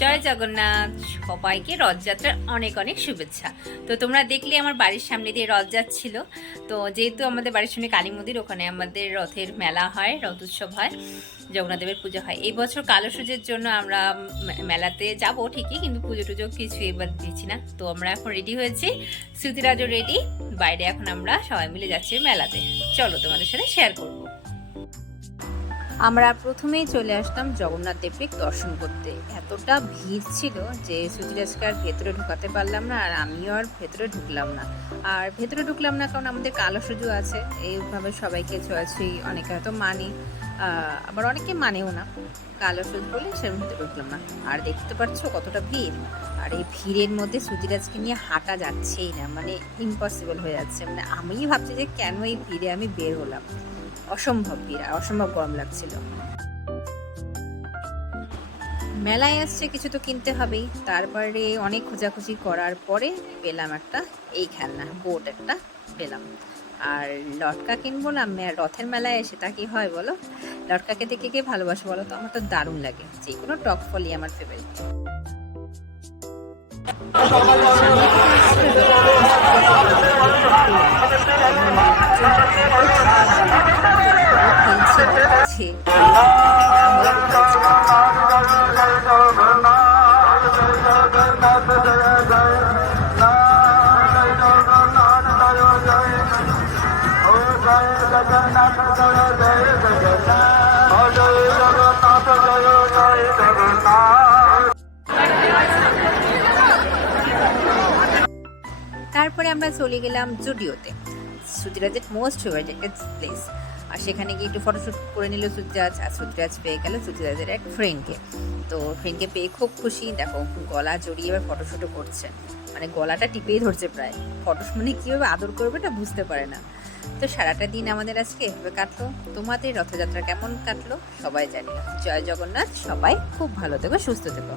জয় জগন্নাথ, সবাইকে রথযাত্রার অনেক অনেক শুভেচ্ছা। তো তোমরা দেখলে আমার বাড়ির সামনে দিয়ে রথ যাচ্ছিল। তো যেহেতু আমাদের বাড়ির সামনে কালী মন্দির, ওখানে আমাদের রথের মেলা হয়, রথ উৎসব হয়, জগন্নাথদেবের পুজো হয়। এই বছর কালো সূর্যের জন্য আমরা মেলাতে যাব ঠিকই, কিন্তু পুজো টুজো কিছু এবার দিচ্ছি না। তো আমরা এখন রেডি হয়েছি, শ্রুতিরাজও রেডি। বাইরে এখন আমরা সবাই মিলে যাচ্ছি মেলাতে। চলো তোমাদের সাথে শেয়ার করবো। আমরা প্রথমেই চলে আসলাম জগন্নাথ দেবকে দর্শন করতে। এতটা ভিড় ছিল যে শ্রুতিরাজকে আর ভেতরে ঢুকাতে পারলাম না, আর আমিও আর ভেতরে ঢুকলাম না। আর ভেতরে ঢুকলাম না কারণ আমাদের কালো সূর্য আছে, এইভাবে সবাইকে ছোঁয়াছুঁই অনেকে হয়তো মানে, আবার অনেকে মানেও না। কালো সূর্য বলে সে ভেতরে ঢুকলাম না। আর দেখতে পাচ্ছ কতটা ভিড়, আর এই ভিড়ের মধ্যে শ্রুতিরাজকে নিয়ে হাঁটা যাচ্ছেই না, মানে ইম্পসিবল হয়ে যাচ্ছে। মানে আমি ভাবছি যে কেন এই ভিড়ে আমি বের হলাম। অসম্ভব ভিড় আর অসম্ভব গরম লাগছিল। মেলায় আসছে, কিছু তো কিনতে হবেই। তারপরে অনেক খোঁজাখুঁজি করার পরে পেলাম একটা এই খেলনা বোট একটা পেলাম। আর লটকা কিনবো না রথের মেলায় এসে, তা কি হয় বলো? লটকাকে দেখে কে ভালোবাসে বলো তো? আমার তো দারুণ লাগে, যে কোনো টক ফলই আমার ফেভারিট। খেলছে। তারপরে আমরা চলে গেলাম জুডিওতে, শ্রুতিরাজের মোস্ট ফেভারিট একটা প্লেস। আর সেখানে গিয়ে একটু ফটোশ্যুট করে নিল শ্রুতিরাজ, আর শ্রুতিরাজ পেয়ে গেল শ্রুতিরাজের এক ফ্রেন্ডকে। তো ফ্রেন্ডকে পেয়ে খুব খুশি। দেখো গলা জড়িয়ে এবার ফটোশ্যুটও করছে, মানে গলাটা টিপেই ধরছে প্রায়। ফটো মানে কীভাবে আদর করবে এটা বুঝতে পারে না। তো সারাটা দিন আমাদের আজকে এভাবে কাটলো। তোমাদের রথযাত্রা কেমন কাটলো সবাই জানিও। জয় জগন্নাথ, সবাই খুব ভালো থেকো, সুস্থ থেকো।